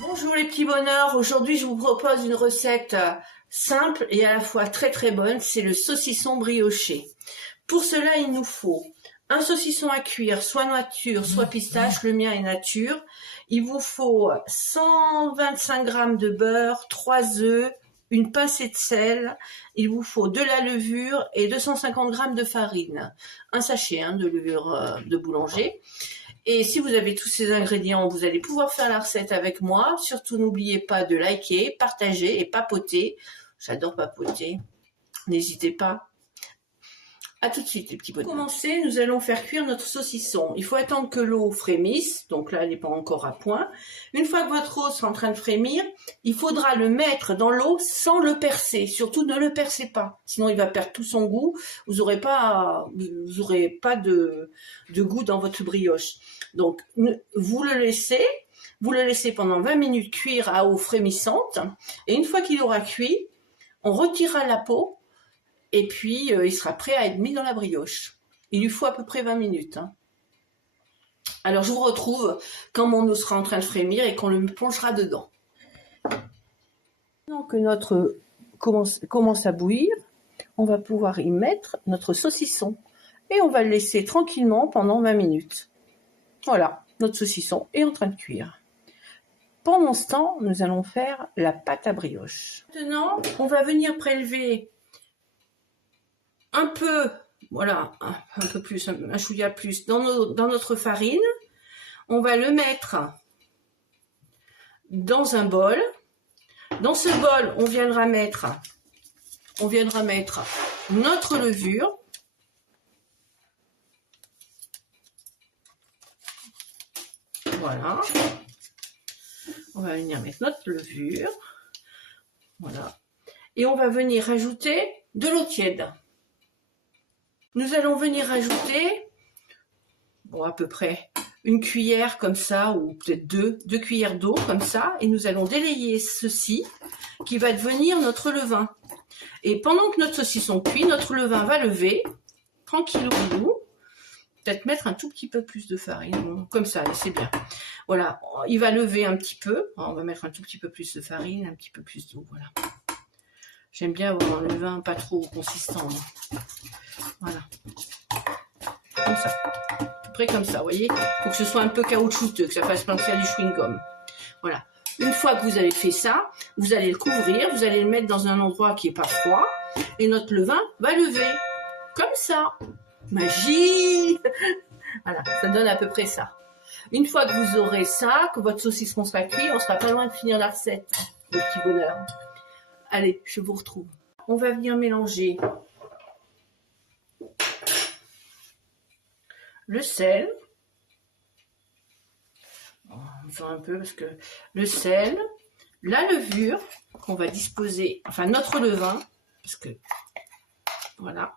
Bonjour les petits bonheurs, aujourd'hui je vous propose une recette simple et à la fois très très bonne, c'est le saucisson brioché. Pour cela il nous faut un saucisson à cuire, soit nature, soit pistache, le mien est nature. Il vous faut 125 g de beurre, 3 œufs, une pincée de sel, il vous faut de la levure et 250 g de farine. Un sachet de levure de boulanger. Et si vous avez tous ces ingrédients, vous allez pouvoir faire la recette avec moi. Surtout, n'oubliez pas de liker, partager et papoter. J'adore papoter. N'hésitez pas. À tout de suite, les petits bonheurs. Pour commencer, nous allons faire cuire notre saucisson. Il faut attendre que l'eau frémisse. Donc là, elle n'est pas encore à point. Une fois que votre eau sera en train de frémir, il faudra le mettre dans l'eau sans le percer. Surtout, ne le percez pas. Sinon, il va perdre tout son goût. Vous n'aurez pas de goût dans votre brioche. Donc, vous le laissez pendant 20 minutes cuire à eau frémissante. Et une fois qu'il aura cuit, on retirera la peau. Et puis, il sera prêt à être mis dans la brioche. Il lui faut à peu près 20 minutes. Alors, je vous retrouve quand mon eau sera en train de frémir et qu'on le plongera dedans. Maintenant que notre eau commence à bouillir, on va pouvoir y mettre notre saucisson. Et on va le laisser tranquillement pendant 20 minutes. Voilà, notre saucisson est en train de cuire. Pendant ce temps, nous allons faire la pâte à brioche. Maintenant, on va venir prélever un peu, voilà, un peu plus, un chouïa plus dans notre farine. On va le mettre dans un bol. Dans ce bol, on viendra mettre notre levure. Voilà. On va venir mettre notre levure. Voilà. Et on va venir rajouter de l'eau tiède. Nous allons venir rajouter, bon, à peu près une cuillère comme ça, ou peut-être deux cuillères d'eau comme ça, et nous allons délayer ceci, qui va devenir notre levain. Et pendant que notre saucisson cuit, notre levain va lever, tranquillou, peut-être mettre un tout petit peu plus de farine, comme ça, c'est bien. Voilà, il va lever un petit peu, on va mettre un tout petit peu plus de farine, un petit peu plus d'eau, voilà. J'aime bien avoir un levain pas trop consistant. Voilà. Comme ça. À peu près comme ça, vous voyez. Il faut que ce soit un peu caoutchouteux, que ça fasse penser à du chewing-gum. Voilà. Une fois que vous avez fait ça, vous allez le couvrir, vous allez le mettre dans un endroit qui n'est pas froid, et notre levain va lever. Comme ça. Magie! Voilà, ça donne à peu près ça. Une fois que vous aurez ça, que votre saucisson sera cuit, on sera pas loin de finir la recette, le petit bonheur. Allez, je vous retrouve. On va venir mélanger le sel. On fait un peu parce que le sel, la levure qu'on va disposer, enfin notre levain, parce que voilà,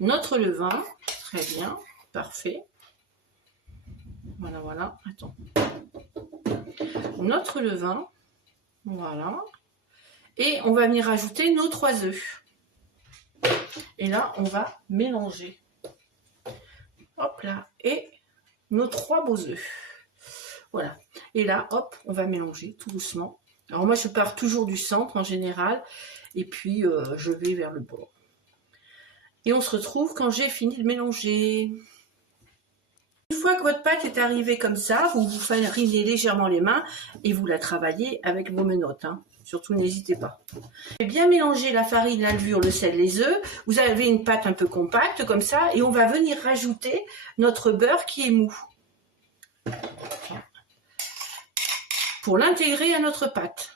notre levain, très bien, parfait. Voilà, voilà, attends. Notre levain, voilà. Et on va venir ajouter nos 3 œufs. Et là, on va mélanger. Hop là. Et nos 3 beaux œufs. Voilà. Et là, hop, on va mélanger tout doucement. Alors moi, je pars toujours du centre en général. Et puis, je vais vers le bord. Et on se retrouve quand j'ai fini de mélanger. Une fois que votre pâte est arrivée comme ça, vous vous farinez légèrement les mains et vous la travaillez avec vos menottes. Surtout, n'hésitez pas. Bien mélanger la farine, la levure, le sel, les œufs. Vous avez une pâte un peu compacte comme ça et on va venir rajouter notre beurre qui est mou. Pour l'intégrer à notre pâte.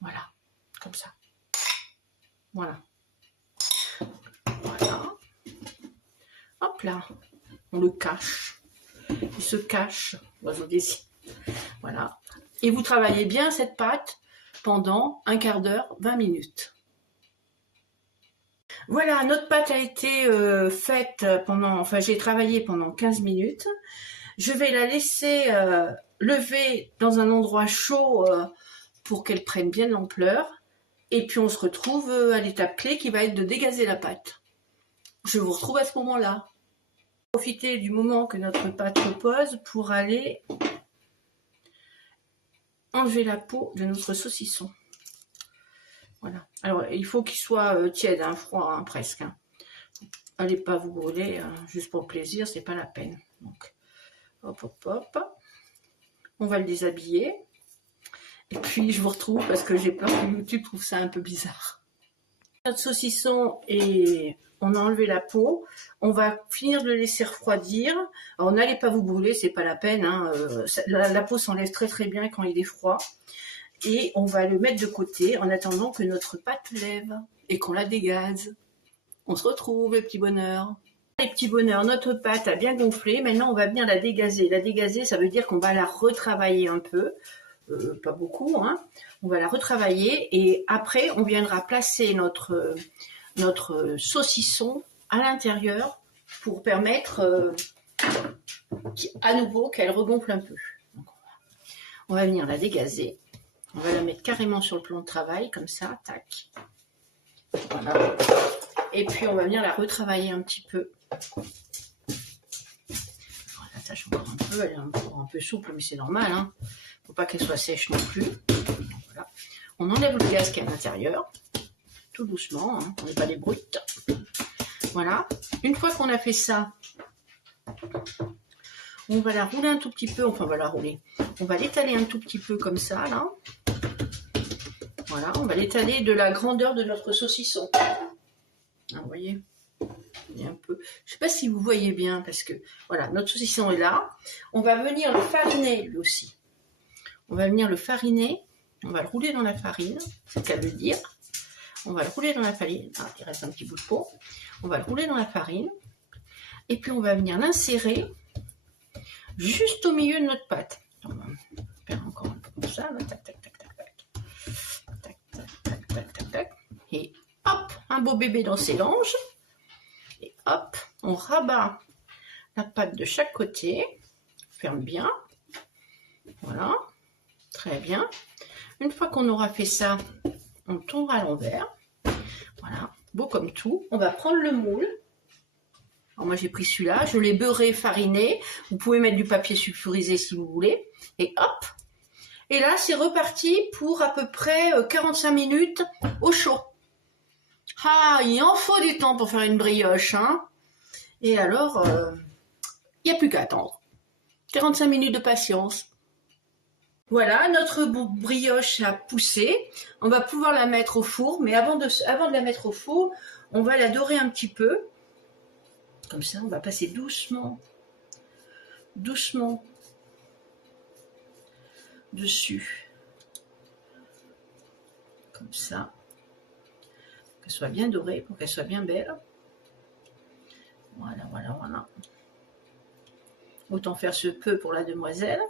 Voilà, comme ça. Voilà. Voilà. Hop là. On le cache. Il se cache, oiseau des cygnes. Voilà. Et vous travaillez bien cette pâte pendant un quart d'heure, 20 minutes. Voilà, notre pâte a été faite pendant, enfin j'ai travaillé pendant 15 minutes. Je vais la laisser lever dans un endroit chaud pour qu'elle prenne bien de l'ampleur. Et puis on se retrouve à l'étape clé qui va être de dégazer la pâte. Je vous retrouve à ce moment-là. Profitez du moment que notre pâte repose pour aller enlever la peau de notre saucisson. Voilà. Alors il faut qu'il soit tiède, hein, froid, hein, presque. Hein. Allez pas vous brûler, hein, juste pour plaisir, c'est pas la peine. Donc, hop, hop, hop. On va le déshabiller. Et puis je vous retrouve parce que j'ai peur que YouTube trouve ça un peu bizarre. Notre saucisson et on a enlevé la peau. On va finir de le laisser refroidir. Alors n'allez pas vous brûler, c'est pas la peine. Hein. La peau s'enlève très très bien quand il est froid. Et on va le mettre de côté en attendant que notre pâte lève et qu'on la dégaze. On se retrouve, les petits bonheurs. Les petits bonheurs, notre pâte a bien gonflé. Maintenant, on va bien la dégazer. La dégazer, ça veut dire qu'on va la retravailler un peu. Pas beaucoup, hein. On va la retravailler et après, on viendra placer notre saucisson à l'intérieur pour permettre à nouveau qu'elle regonfle un peu. Donc, on va venir la dégazer. On va la mettre carrément sur le plan de travail, comme ça, tac. Voilà. Et puis on va venir la retravailler un petit peu. On l'attache encore un peu, elle est encore un peu souple, mais c'est normal. Hein. Faut pas qu'elle soit sèche non plus. Voilà. On enlève le gaz qui est à l'intérieur, tout doucement, hein. On n'est pas des brutes. Voilà. Une fois qu'on a fait ça, on va la rouler un tout petit peu, enfin on va la rouler. On va l'étaler un tout petit peu comme ça, là. Voilà, on va l'étaler de la grandeur de notre saucisson. Ah, vous voyez, il y a un peu. Je ne sais pas si vous voyez bien parce que voilà, notre saucisson est là. On va venir le fariner lui aussi. On va venir le fariner. On va le rouler dans la farine, c'est ce qu'elle veut dire. On va le rouler dans la farine. Ah, il reste un petit bout de peau. On va le rouler dans la farine. Et puis on va venir l'insérer juste au milieu de notre pâte. On va faire encore un peu comme ça. Tac, tac, tac, tac, tac. Tac, tac, tac, tac, tac, tac. Et hop, un beau bébé dans ses langes. Et hop, on rabat la pâte de chaque côté. Ferme bien. Voilà. Très bien. Une fois qu'on aura fait ça, on tourne à l'envers. Voilà. Beau comme tout. On va prendre le moule. Alors moi j'ai pris celui-là. Je l'ai beurré, fariné. Vous pouvez mettre du papier sulfurisé si vous voulez. Et hop. Et là, c'est reparti pour à peu près 45 minutes au chaud. Ah, il en faut du temps pour faire une brioche, hein. Et alors, il n'y a plus qu'à attendre. 45 minutes de patience. Voilà, notre brioche a poussé. On va pouvoir la mettre au four, mais avant de la mettre au four, on va la dorer un petit peu. Comme ça, on va passer doucement, doucement dessus. Comme ça. Qu'elle soit bien dorée, pour qu'elle soit bien belle. Voilà, voilà, voilà. Autant faire ce peu pour la demoiselle.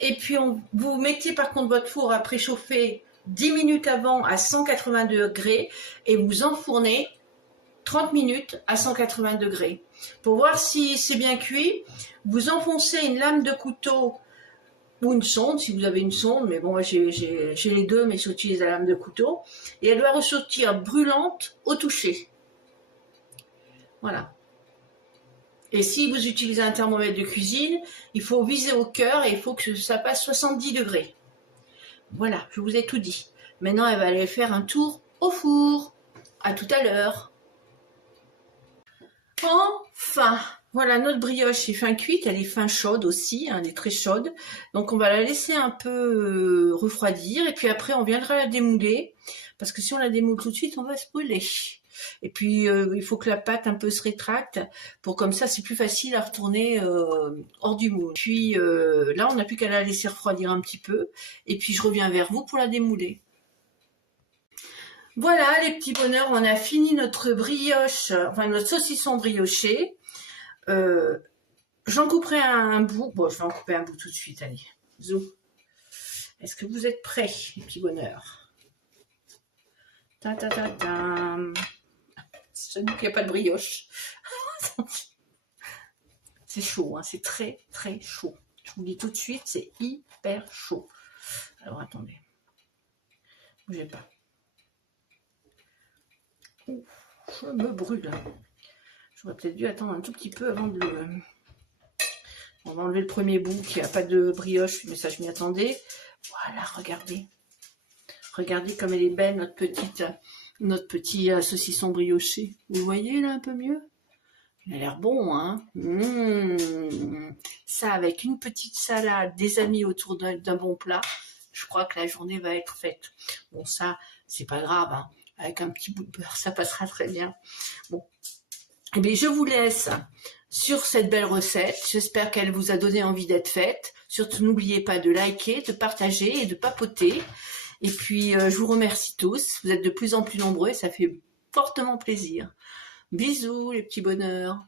Et puis, vous mettez par contre votre four à préchauffer 10 minutes avant à 180 degrés et vous enfournez 30 minutes à 180 degrés. Pour voir si c'est bien cuit, vous enfoncez une lame de couteau ou une sonde, si vous avez une sonde, mais bon, moi j'ai les deux, mais j'utilise la lame de couteau, et elle doit ressortir brûlante au toucher. Voilà. Et si vous utilisez un thermomètre de cuisine, il faut viser au cœur et il faut que ça passe 70 degrés. Voilà, je vous ai tout dit. Maintenant, elle va aller faire un tour au four. À tout à l'heure. Enfin, voilà, notre brioche est fin cuite, elle est fin chaude aussi, hein, elle est très chaude. Donc on va la laisser un peu refroidir et puis après on viendra la démouler. Parce que si on la démoule tout de suite, on va se brûler. Et puis il faut que la pâte un peu se rétracte pour comme ça c'est plus facile à retourner hors du moule. Puis là on n'a plus qu'à la laisser refroidir un petit peu et puis je reviens vers vous pour la démouler. Voilà les petits bonheurs, on a fini notre brioche, enfin notre saucisson brioché. J'en couperai un bout, bon je vais en couper un bout tout de suite, allez, zou. Est-ce que vous êtes prêts les petits bonheurs? Ta ta ta ta. C'est qu'il n'y a pas de brioche. C'est chaud, hein, c'est très très chaud. Je vous le dis tout de suite, c'est hyper chaud. Alors attendez, bougez pas. Je me brûle. J'aurais peut-être dû attendre un tout petit peu avant de le... On va enlever le premier bout qui n'a pas de brioche, mais ça je m'y attendais. Voilà, regardez. Regardez comme elle est belle, notre petit saucisson brioché. Vous voyez là un peu mieux? Il a l'air bon, hein. Ça avec une petite salade, des amis autour d'un bon plat. Je crois que la journée va être faite. Bon, ça, c'est pas grave, hein. Avec un petit bout de beurre, ça passera très bien. Bon, eh bien, je vous laisse sur cette belle recette. J'espère qu'elle vous a donné envie d'être faite. Surtout, n'oubliez pas de liker, de partager et de papoter. Et puis, je vous remercie tous. Vous êtes de plus en plus nombreux et ça fait fortement plaisir. Bisous, les petits bonheurs.